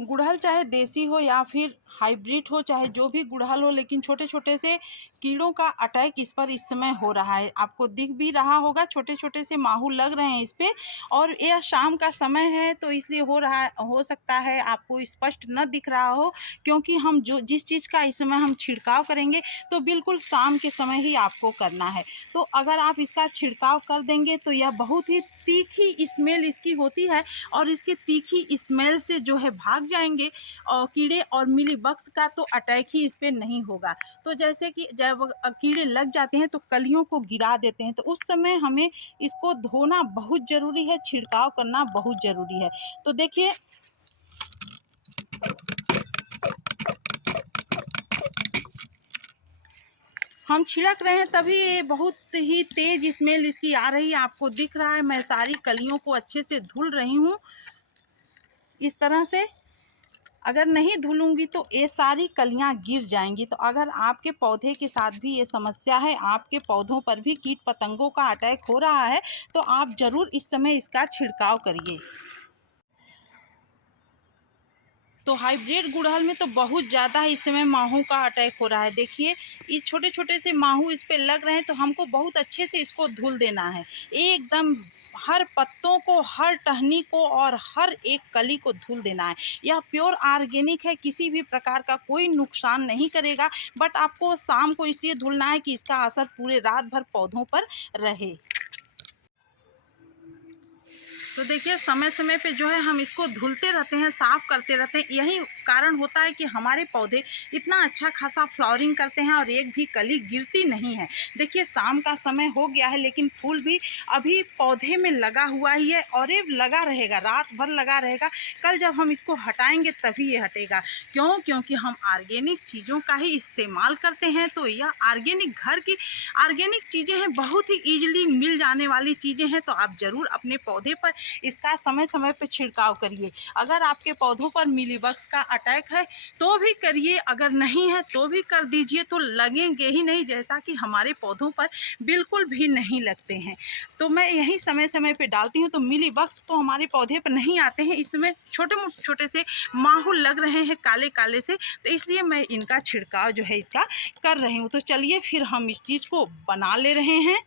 गुड़हल चाहे देसी हो या फिर हाइब्रिड हो, चाहे जो भी गुड़हल हो, लेकिन छोटे छोटे से कीड़ों का अटैक इस पर इस समय हो रहा है। आपको दिख भी रहा होगा, छोटे छोटे से माहू लग रहे हैं इस पे। और यह शाम का समय है तो इसलिए हो सकता है आपको स्पष्ट न दिख रहा हो, क्योंकि हम जिस चीज़ का इस समय हम छिड़काव करेंगे तो बिल्कुल शाम के समय ही आपको करना है। तो अगर आप इसका छिड़काव कर देंगे तो यह बहुत ही तीखी स्मेल इसकी होती है, और इसकी तीखी स्मेल से जो है भाग जाएंगे और कीड़े, और मिलीबग्स का तो अटैक ही इस पर नहीं होगा। तो जैसे कि जब कीड़े लग जाते हैं तो कलियों को गिरा देते हैं, तो उस समय हमें इसको धोना बहुत ज़रूरी है, छिड़काव करना बहुत ज़रूरी है। तो देखिए, हम छिड़क रहे हैं तभी ये बहुत ही तेज़ स्मेल इसकी आ रही है, आपको दिख रहा है। मैं सारी कलियों को अच्छे से धुल रही हूँ इस तरह से। अगर नहीं धुलूंगी तो ये सारी कलियां गिर जाएंगी। तो अगर आपके पौधे के साथ भी ये समस्या है, आपके पौधों पर भी कीट पतंगों का अटैक हो रहा है, तो आप ज़रूर इस समय इसका छिड़काव करिए। तो हाइब्रिड गुड़हल में तो बहुत ज़्यादा इस समय माहू का अटैक हो रहा है। देखिए, इस छोटे छोटे से माहू इस पे लग रहे हैं, तो हमको बहुत अच्छे से इसको धुल देना है एकदम। हर पत्तों को, हर टहनी को और हर एक कली को धुल देना है। यह प्योर ऑर्गेनिक है, किसी भी प्रकार का कोई नुकसान नहीं करेगा। बट आपको शाम को इसलिए धुलना है कि इसका असर पूरे रात भर पौधों पर रहे। तो देखिए, समय समय पे जो है हम इसको धुलते रहते हैं, साफ़ करते रहते हैं। यही कारण होता है कि हमारे पौधे इतना अच्छा खासा फ्लावरिंग करते हैं और एक भी कली गिरती नहीं है। देखिए, शाम का समय हो गया है, लेकिन फूल भी अभी पौधे में लगा हुआ ही है, और ये लगा रहेगा, रात भर लगा रहेगा। कल जब हम इसको हटाएंगे तभी ये हटेगा। क्यों? क्योंकि हम ऑर्गेनिक चीज़ों का ही इस्तेमाल करते हैं। तो यह ऑर्गेनिक, घर की ऑर्गेनिक चीज़ें हैं, बहुत ही ईजिली मिल जाने वाली चीज़ें हैं। तो आप ज़रूर अपने पौधे पर इसका समय समय पे छिड़काव करिए। अगर आपके पौधों पर मिलीबग्स का अटैक है तो भी करिए, अगर नहीं है तो भी कर दीजिए, तो लगेंगे ही नहीं, जैसा कि हमारे पौधों पर बिल्कुल भी नहीं लगते हैं। तो मैं यही समय समय पे डालती हूँ। तो मिलीबग्स तो हमारे पौधे पर नहीं आते हैं, इसमें छोटे छोटे से माहौल लग रहे हैं काले काले से, तो इसलिए मैं इनका छिड़काव जो है इसका कर रही हूँ। तो चलिए फिर हम इस चीज़ को बना ले रहे हैं।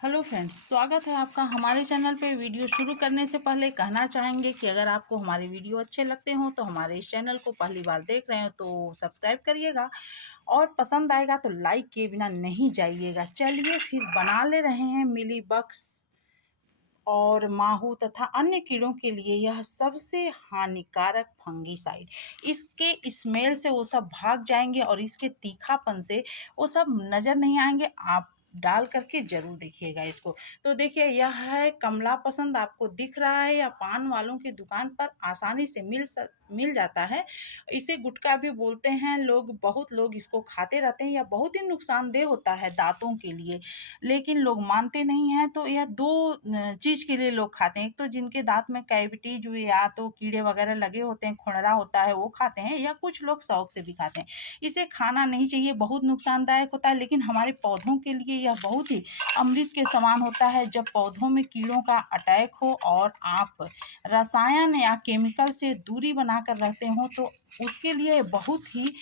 हेलो फ्रेंड्स, स्वागत है आपका हमारे चैनल पे। वीडियो शुरू करने से पहले कहना चाहेंगे कि अगर आपको हमारे वीडियो अच्छे लगते हों तो हमारे इस चैनल को पहली बार देख रहे हो तो सब्सक्राइब करिएगा, और पसंद आएगा तो लाइक किए बिना नहीं जाइएगा। चलिए फिर बना ले रहे हैं मिलीबग्स और माहू तथा अन्य कीड़ों के लिए यह सबसे हानिकारक फंगीसाइड। इसके स्मेल से वो सब भाग जाएंगे और इसके तीखापन से वो सब नज़र नहीं आएंगे। आप डाल करके ज़रूर देखिएगा इसको। तो देखिए, यह है कमला पसंद, आपको दिख रहा है, या पान वालों की दुकान पर आसानी से मिल जाता है। इसे गुटखा भी बोलते हैं लोग, बहुत लोग इसको खाते रहते हैं। यह बहुत ही नुकसानदेह होता है दांतों के लिए, लेकिन लोग मानते नहीं हैं। तो यह दो चीज़ के लिए लोग खाते हैं। एक तो जिनके दांत में कैविटी जो या तो कीड़े वगैरह लगे होते हैं, खुरदरा होता है, वो खाते हैं, या कुछ लोग शौक से भी खाते हैं। इसे खाना नहीं चाहिए, बहुत नुकसानदायक होता है। लेकिन हमारे पौधों के लिए यह बहुत ही अमृत के समान होता है। जब पौधों में कीड़ों का अटैक हो और आप रसायन या केमिकल से दूरी बनाकर रहते हो, तो उसके लिए बहुत ही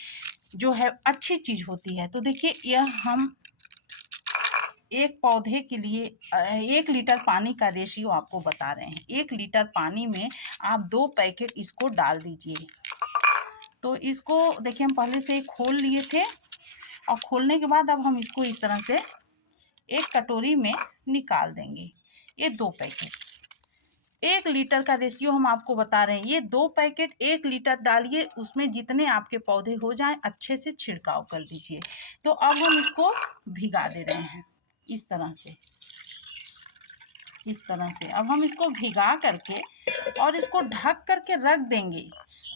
जो है अच्छी चीज़ होती है। तो देखिए, यह हम एक पौधे के लिए 1 लीटर पानी का रेशियो आपको बता रहे हैं। 1 लीटर पानी में आप 2 पैकेट इसको डाल दीजिए। तो इसको देखिए, हम पहले से ही खोल लिए थे, और खोलने के बाद अब हम इसको इस तरह से एक कटोरी में निकाल देंगे। ये 2 पैकेट, 1 लीटर का रेशियो हम आपको बता रहे हैं। ये 2 पैकेट 1 लीटर डालिए, उसमें जितने आपके पौधे हो जाएं अच्छे से छिड़काव कर दीजिए। तो अब हम इसको भिगा दे रहे हैं इस तरह से, इस तरह से। अब हम इसको भिगा करके और इसको ढक करके रख देंगे।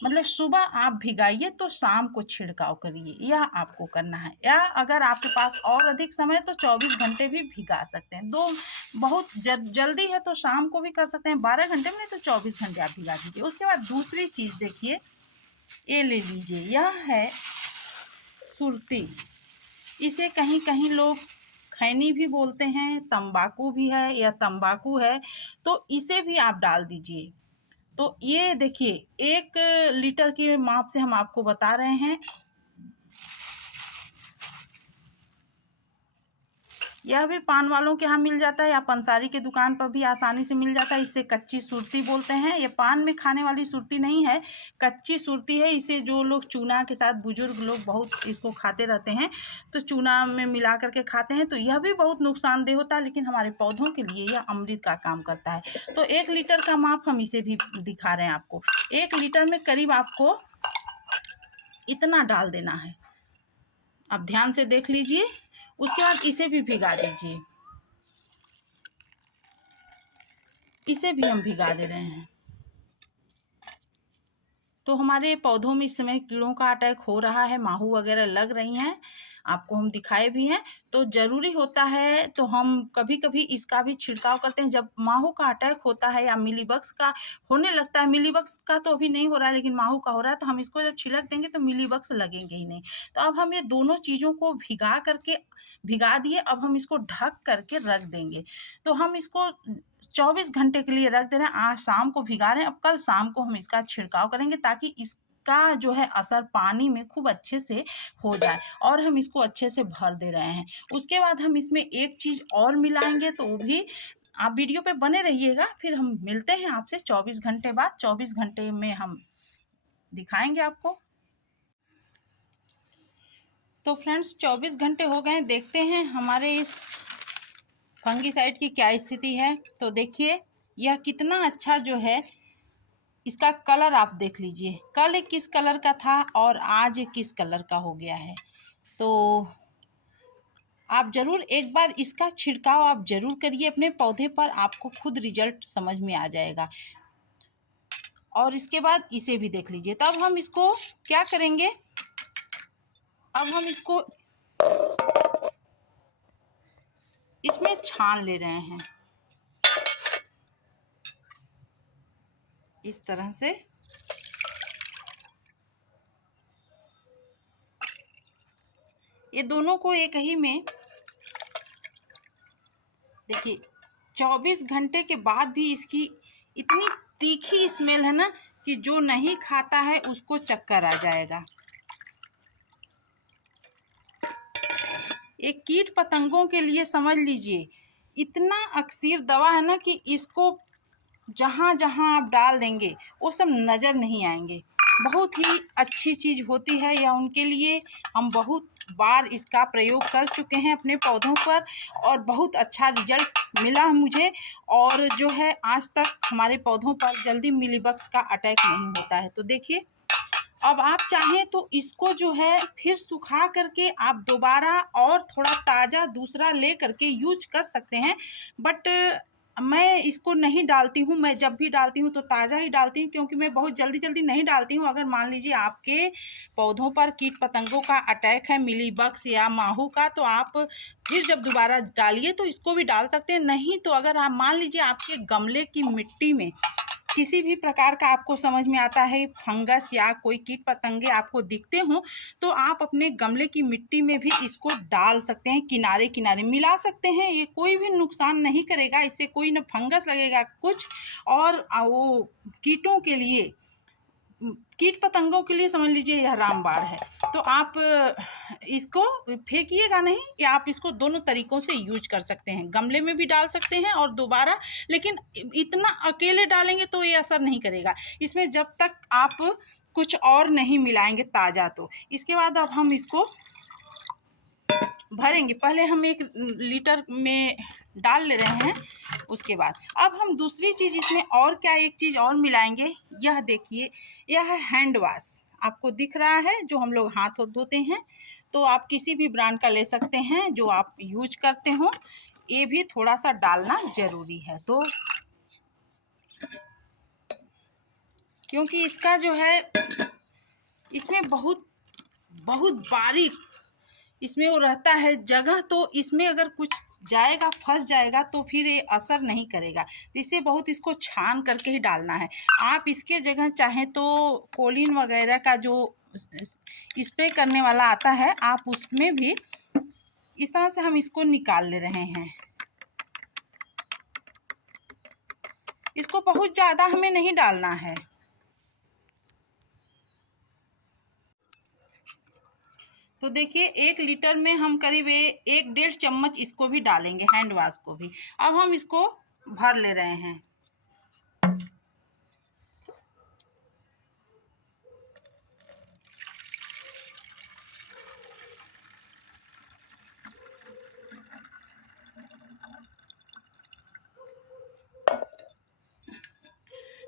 मतलब सुबह आप भिगाइए तो शाम को छिड़काव करिए, यह आपको करना है। या अगर आपके पास और अधिक समय तो 24 घंटे भी भिगा सकते हैं। दो बहुत जल्दी है तो शाम को भी कर सकते हैं, 12 घंटे में, नहीं तो 24 घंटे आप भिगा दीजिए। उसके बाद दूसरी चीज़ देखिए, ये ले लीजिए, यह है सुरती। इसे कहीं कहीं लोग खैनी भी बोलते हैं, तंबाकू भी है, या तंबाकू है, तो इसे भी आप डाल दीजिए। तो ये देखिए 1 लीटर के माप से हम आपको बता रहे हैं। यह भी पान वालों के यहाँ मिल जाता है या पंसारी के दुकान पर भी आसानी से मिल जाता है। इसे कच्ची सुरती बोलते हैं। ये पान में खाने वाली सुरती नहीं है, कच्ची सुरती है। इसे जो लोग चूना के साथ, बुजुर्ग लोग बहुत इसको खाते रहते हैं, तो चूना में मिला करके खाते हैं। तो यह भी बहुत नुकसानदेह होता है, लेकिन हमारे पौधों के लिए यह अमृत का काम करता है। तो 1 लीटर का माप हम इसे भी दिखा रहे हैं आपको। 1 लीटर में करीब आपको इतना डाल देना है। आप ध्यान से देख लीजिए। उसके बाद इसे भी भिगा दीजिए। इसे भी हम भिगा दे रहे हैं। तो हमारे पौधों में इस समय कीड़ों का अटैक हो रहा है, माहू वगैरह लग रही हैं, आपको हम दिखाए भी हैं। तो ज़रूरी होता है, तो हम कभी कभी इसका भी छिड़काव करते हैं जब माहू का अटैक होता है या मिलीबग्स का होने लगता है। मिलीबग्स का तो अभी नहीं हो रहा है, लेकिन माहू का हो रहा है, तो हम इसको जब छिड़क देंगे तो मिलीबग्स लगेंगे ही नहीं। तो अब हम ये दोनों चीज़ों को भिगा दिए। अब हम इसको ढक करके रख देंगे। तो हम इसको 24 घंटे के लिए रख दे रहे हैं। आज शाम को भिगा रहे हैं, अब कल शाम को हम इसका छिड़काव करेंगे, ताकि इसका जो है असर पानी में खूब अच्छे से हो जाए। और हम इसको अच्छे से भर दे रहे हैं। उसके बाद हम इसमें एक चीज़ और मिलाएंगे, तो वो भी आप वीडियो पे बने रहिएगा। फिर हम मिलते हैं आपसे 24 घंटे बाद। 24 घंटे में हम दिखाएंगे आपको। तो फ्रेंड्स 24 घंटे हो गए, देखते हैं हमारे इस फंगीसाइड की क्या स्थिति है। तो देखिए यह कितना अच्छा जो है, इसका कलर आप देख लीजिए। कल ये किस कलर का था और आज ये किस कलर का हो गया है। तो आप ज़रूर एक बार इसका छिड़काव आप ज़रूर करिए अपने पौधे पर, आपको खुद रिजल्ट समझ में आ जाएगा। और इसके बाद इसे भी देख लीजिए। तब हम इसको क्या करेंगे, अब हम इसको इसमें छान ले रहे हैं इस तरह से। ये दोनों को एक ही में देखिए 24 घंटे के बाद भी इसकी इतनी तीखी स्मेल है ना, कि जो नहीं खाता है उसको चक्कर आ जाएगा। एक कीट पतंगों के लिए समझ लीजिए इतना अक्सीर दवा है ना, कि इसको जहाँ जहाँ आप डाल देंगे वो सब नज़र नहीं आएंगे। बहुत ही अच्छी चीज़ होती है या उनके लिए। हम बहुत बार इसका प्रयोग कर चुके हैं अपने पौधों पर, और बहुत अच्छा रिजल्ट मिला मुझे। और जो है आज तक हमारे पौधों पर जल्दी मिलीबग्स का अटैक नहीं होता है। तो देखिए अब आप चाहें तो इसको जो है फिर सुखा करके आप दोबारा और थोड़ा ताज़ा दूसरा ले करके यूज कर सकते हैं। बट मैं इसको नहीं डालती हूँ। मैं जब भी डालती हूँ तो ताज़ा ही डालती हूँ, क्योंकि मैं बहुत जल्दी जल्दी नहीं डालती हूँ। अगर मान लीजिए आपके पौधों पर कीट पतंगों का अटैक है, मिलीबग्स या माहू का, तो आप फिर जब दोबारा डालिए तो इसको भी डाल सकते हैं। नहीं तो अगर आप मान लीजिए आपके गमले की मिट्टी में किसी भी प्रकार का आपको समझ में आता है फंगस या कोई कीट पतंगे आपको दिखते हों, तो आप अपने गमले की मिट्टी में भी इसको डाल सकते हैं। किनारे किनारे मिला सकते हैं, ये कोई भी नुकसान नहीं करेगा। इससे कोई न फंगस लगेगा कुछ, और वो कीटों के लिए, कीट पतंगों के लिए समझ लीजिए यह रामबाण है। तो आप इसको फेंकिएगा नहीं, या आप इसको दोनों तरीक़ों से यूज कर सकते हैं। गमले में भी डाल सकते हैं और दोबारा, लेकिन इतना अकेले डालेंगे तो ये असर नहीं करेगा इसमें, जब तक आप कुछ और नहीं मिलाएंगे ताज़ा। तो इसके बाद अब हम इसको भरेंगे। पहले हम 1 लीटर में डाल ले रहे हैं। उसके बाद अब हम दूसरी चीज़ इसमें और क्या एक चीज़ और मिलाएंगे। यह देखिए, यह है हैंड वाश। आपको दिख रहा है, जो हम लोग हाथ धोते हैं। तो आप किसी भी ब्रांड का ले सकते हैं जो आप यूज करते हो। ये भी थोड़ा सा डालना ज़रूरी है, तो क्योंकि इसका जो है इसमें बहुत बहुत बारीक इसमें वो रहता है जगह, तो इसमें अगर कुछ जाएगा, फंस जाएगा, तो फिर ये असर नहीं करेगा। तो इससे बहुत इसको छान करके ही डालना है। आप इसके जगह चाहें तो कोलिन वगैरह का जो स्प्रे करने वाला आता है, आप उसमें भी इस तरह से हम इसको निकाल ले रहे हैं। इसको बहुत ज़्यादा हमें नहीं डालना है। तो देखिए 1 लीटर में हम करीब 1 डेढ़ चम्मच इसको भी डालेंगे, हैंड वाश को भी। अब हम इसको भर ले रहे हैं।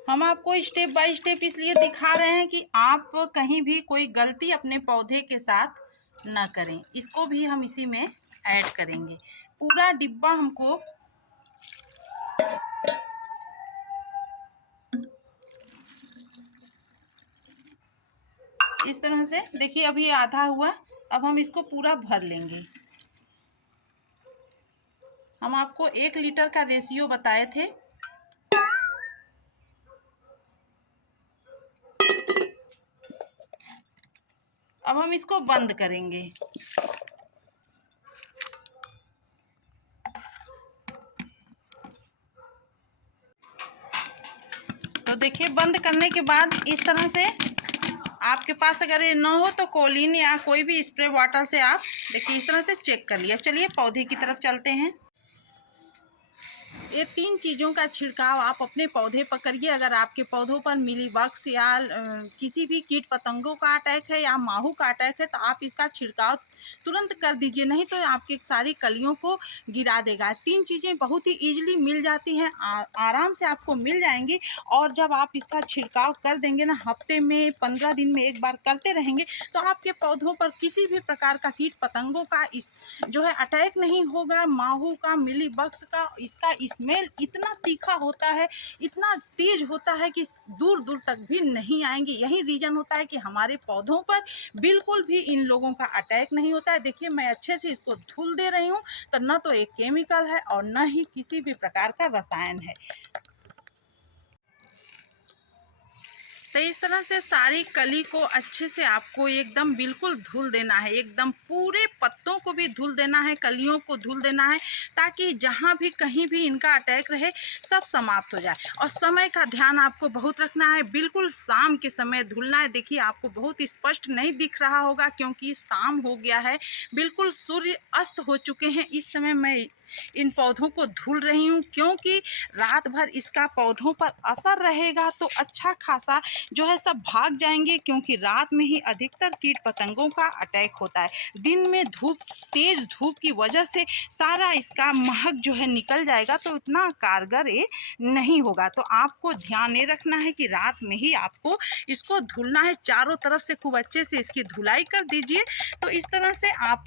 हम आपको स्टेप बाय स्टेप इसलिए दिखा रहे हैं कि आप कहीं भी कोई गलती अपने पौधे के साथ ना करें। इसको भी हम इसी में ऐड करेंगे। पूरा डिब्बा हमको इस तरह से, देखिए अभी ये आधा हुआ, अब हम इसको पूरा भर लेंगे। हम आपको 1 लीटर का रेशियो बताए थे। अब हम इसको बंद करेंगे। तो देखिए बंद करने के बाद इस तरह से, आपके पास अगर ये ना हो तो कोलिन या कोई भी स्प्रे बॉटल से आप देखिए इस तरह से चेक कर लिए। अब चलिए पौधे की तरफ चलते हैं। ये 3 चीज़ों का छिड़काव आप अपने पौधे पर करिए। अगर आपके पौधों पर मिलीबग्स या किसी भी कीट पतंगों का अटैक है या माहू का अटैक है तो आप इसका छिड़काव तुरंत कर दीजिए, नहीं तो आपकी सारी कलियों को गिरा देगा। 3 चीज़ें बहुत ही ईजिली मिल जाती हैं, आराम से आपको मिल जाएंगी। और जब आप इसका छिड़काव कर देंगे ना, हफ्ते में 15 दिन में एक बार करते रहेंगे, तो आपके पौधों पर किसी भी प्रकार का कीट पतंगों का जो है अटैक नहीं होगा। माहू का, मिलीबग्स का, इसका स्मेल इतना तीखा होता है, इतना तेज होता है कि दूर दूर तक भी नहीं आएंगे। यही रीजन होता है कि हमारे पौधों पर बिल्कुल भी इन लोगों का अटैक नहीं होता है। देखिए मैं अच्छे से इसको धुल दे रही हूँ, तो न तो एक केमिकल है और न ही किसी भी प्रकार का रसायन है। तो इस तरह से सारी कली को अच्छे से आपको एकदम बिल्कुल धुल देना है, एकदम पूरे पत्तों को भी धुल देना है, कलियों को धुल देना है, ताकि जहाँ भी कहीं भी इनका अटैक रहे सब समाप्त हो जाए। और समय का ध्यान आपको बहुत रखना है, बिल्कुल शाम के समय धुलना है। देखिए आपको बहुत स्पष्ट नहीं दिख रहा होगा क्योंकि शाम हो गया है, बिल्कुल सूर्य अस्त हो चुके हैं। इस समय मैं इन पौधों को धुल रही हूँ क्योंकि रात भर इसका पौधों पर असर रहेगा तो अच्छा खासा जो है सब भाग जाएंगे, क्योंकि रात में ही अधिकतर कीट पतंगों का अटैक होता है। दिन में तेज धूप की वजह से सारा इसका महक जो है निकल जाएगा, तो इतना कारगर ये नहीं होगा। तो आपको ध्यान ये रखना है कि रात में ही आपको इसको धुलना है। चारों तरफ से खूब अच्छे से इसकी धुलाई कर दीजिए। तो इस तरह से आप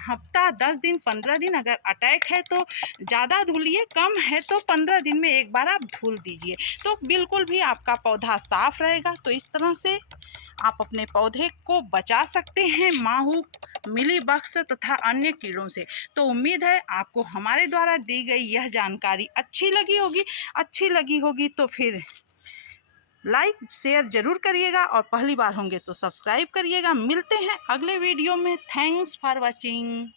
हफ्ता 10 दिन 15 दिन, अगर अटैक है तो ज़्यादा धुलिए, कम है तो 15 दिन में एक बार आप धुल दीजिए, तो बिल्कुल भी आपका पौधा साफ रहेगा। तो इस तरह से आप अपने पौधे को बचा सकते हैं माहू, मिलीबग्स तथा अन्य कीड़ों से। तो उम्मीद है आपको हमारे द्वारा दी गई यह जानकारी अच्छी लगी होगी तो फिर लाइक शेयर जरूर करिएगा, और पहली बार होंगे तो सब्सक्राइब करिएगा। मिलते हैं अगले वीडियो में। Thanks for watching.